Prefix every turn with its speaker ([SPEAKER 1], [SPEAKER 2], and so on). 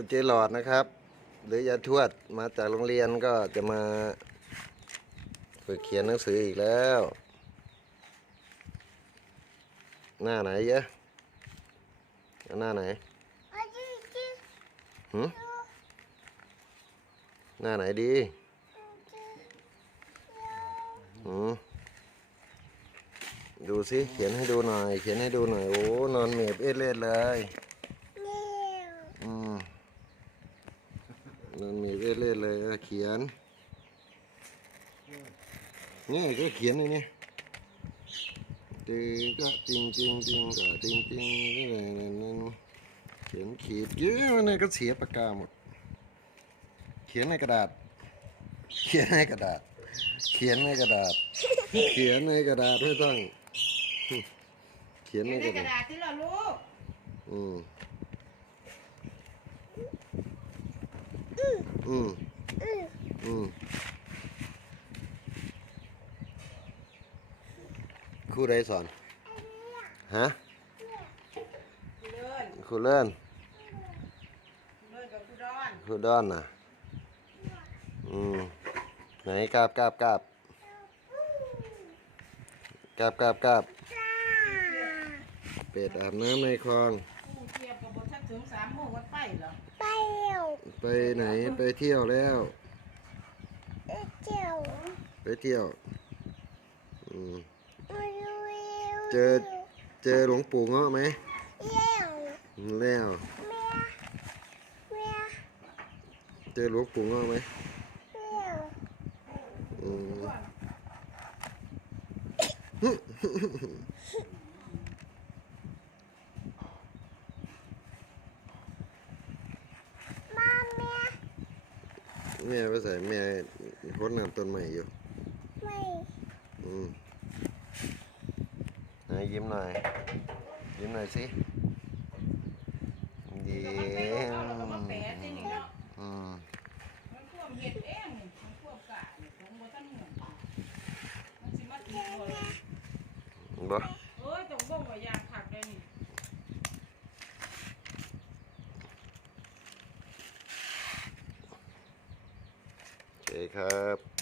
[SPEAKER 1] ดูเจหลอดนะครับ หรือยาทวดมาจากโรงเรียนก็จะมาฝึกเขียนหนังสืออีกแล้ว หน้าไหนเยอะเอาหน้าไหนหืมหน้าไหนดีหืมดูสิเขียนให้ดูหน่อย เขียนให้ดูหน่อย โอ้ นอนเมบเอดเล็ดเลย อืมน อนเมบเอดเล็ดเลยอะเขียนนี่ก็เขียนเลยนี่ตึงก็จริงจริงจริงก็จริงจริงนี่นั่นนั่นเขียนขีดเยอะมันก็เสียปากกาหมด เขียนในกระดาษ เขียนในกระดาษ เขียนในกระดาษ เขียนในกระดาษไม่ต้องเขียนใน
[SPEAKER 2] เขียน
[SPEAKER 1] ก
[SPEAKER 2] ใน
[SPEAKER 1] ระ
[SPEAKER 2] กระ
[SPEAKER 1] ดาษ
[SPEAKER 2] ดาษที่เราลูก
[SPEAKER 1] อืม อืมอืมครูใดสอน ฮะ
[SPEAKER 2] เลื่อน
[SPEAKER 1] ครูเลื่อน
[SPEAKER 2] เลื่อนกับกูดอน
[SPEAKER 1] ครูดอนน่ะ อืมไหนกราบกราบกราบกราบกราบกราบเป็ดอาบน้ำในคลอง
[SPEAKER 2] ถึงสามโมงวันไปเหรอ
[SPEAKER 1] ไปไหนไปเที่ยวแล้ว ไปเที่ยวอืมเจอเจอหลวงปู่เงาะไหมแล้วเจอหลวงปู่เงาะไหมอืม แม่ไปใส่แม่รดน้ำต้นใหม่อยู่อืมไหนยิ้มหน่อย ยิ้มหน่อยสิยิ้
[SPEAKER 2] แล้วมัน
[SPEAKER 1] ม
[SPEAKER 2] แปะเอาแล้วก็มาแปะที่นี่เนาะ
[SPEAKER 1] อืม
[SPEAKER 2] มันควบเห็ดเองมันควบกะเนี่ยผมบ่ทันเหมือนมันสิมาตีเลย
[SPEAKER 1] บ่
[SPEAKER 2] เอ้ยต้องบ่งว่ายางผักได้นี่
[SPEAKER 1] โอเคครับ